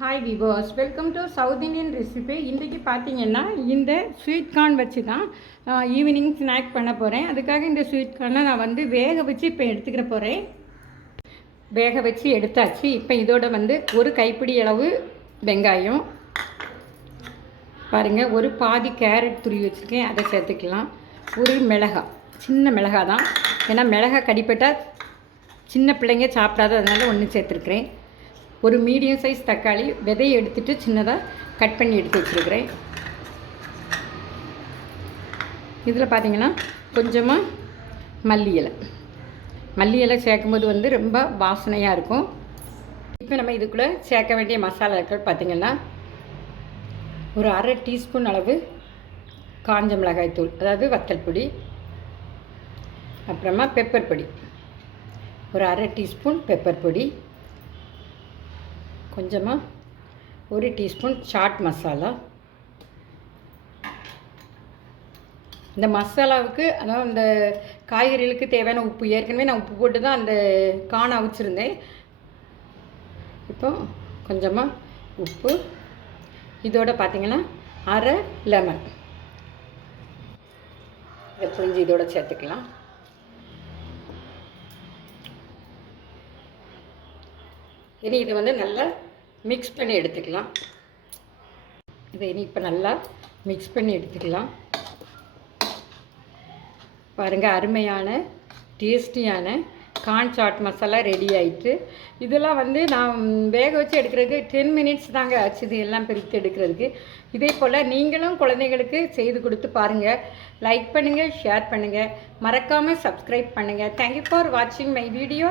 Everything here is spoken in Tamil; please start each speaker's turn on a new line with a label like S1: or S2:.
S1: Hi விவோஸ் welcome to south Indian recipe இன்றைக்கி பார்த்தீங்கன்னா இந்த ஸ்வீட் கார்ன் வச்சு தான் ஈவினிங் ஸ்நாக் பண்ண போகிறேன் அதுக்காக இந்த ஸ்வீட் கார்னை நான் வந்து வேக வச்சு இப்போ எடுத்துக்கிற போகிறேன் வேக வச்சு எடுத்தாச்சு. இப்போ இதோட வந்து ஒரு கைப்பிடி அளவு வெங்காயம். பாருங்கள் ஒரு பாதி கேரட் துருவி வச்சுருக்கேன். அதை சேர்த்துக்கலாம். ஒரு மிளகா சின்ன மிளகா தான் ஏன்னா மிளகா கடிப்பட்டால் சின்ன பிள்ளைங்க சாப்பிடாத அதனால ஒன்று சேர்த்துருக்குறேன். ஒரு மீடியம் சைஸ் தக்காளி விதையை எடுத்துகிட்டு சின்னதாக கட் பண்ணி எடுத்து வச்சுருக்கிறேன். இதில் பார்த்தீங்கன்னா கொஞ்சமாக மல்லி இலை. மல்லி இலை சேர்க்கும்போது வந்து ரொம்ப வாசனையாக இருக்கும். இப்போ நம்ம இதுக்குள்ளே சேர்க்க வேண்டிய மசாலாக்கள் பார்த்திங்கன்னா ஒரு அரை டீஸ்பூன் அளவு காஞ்ச மிளகாய் தூள் அதாவது வத்தல் பொடி அப்புறமா பெப்பர் பொடி. ஒரு அரை டீஸ்பூன் பெப்பர் பொடி கொஞ்சமாக ஒரு டீஸ்பூன் சாட் மசாலா. இந்த மசாலாவுக்கு அதாவது இந்த காய்கறிகளுக்கு தேவையான உப்பு ஏற்கனவே நான் உப்பு போட்டு தான் அந்த காண அவிச்சிருந்தேன். இப்போ கொஞ்சமாக உப்பு. இதோட பார்த்தீங்கன்னா அரை லெமன். இதை புரிஞ்சு இதோட சேர்த்துக்கலாம். இனி இது வந்து நல்லா மிக்ஸ் பண்ணி எடுத்துக்கலாம். இதை இனி இப்போ நல்லா மிக்ஸ் பண்ணி எடுத்துக்கலாம். பாருங்கள் அருமையான டேஸ்டியான கார்ன் சாட் மசாலா ரெடி ஆயிட்டு இதெல்லாம் வந்து நான் வேக வச்சு எடுக்கிறதுக்கு டென் மினிட்ஸ் தாங்க ஆச்சு இது எல்லாம் பிரித்து எடுக்கிறதுக்கு. இதே போல் நீங்களும் குழந்தைங்களுக்கு செய்து கொடுத்து பாருங்கள் லைக் பண்ணுங்கள் ஷேர் பண்ணுங்கள் மறக்காமல் சப்ஸ்கிரைப் பண்ணுங்கள் தேங்க்யூ ஃபார் வாட்சிங் மை வீடியோ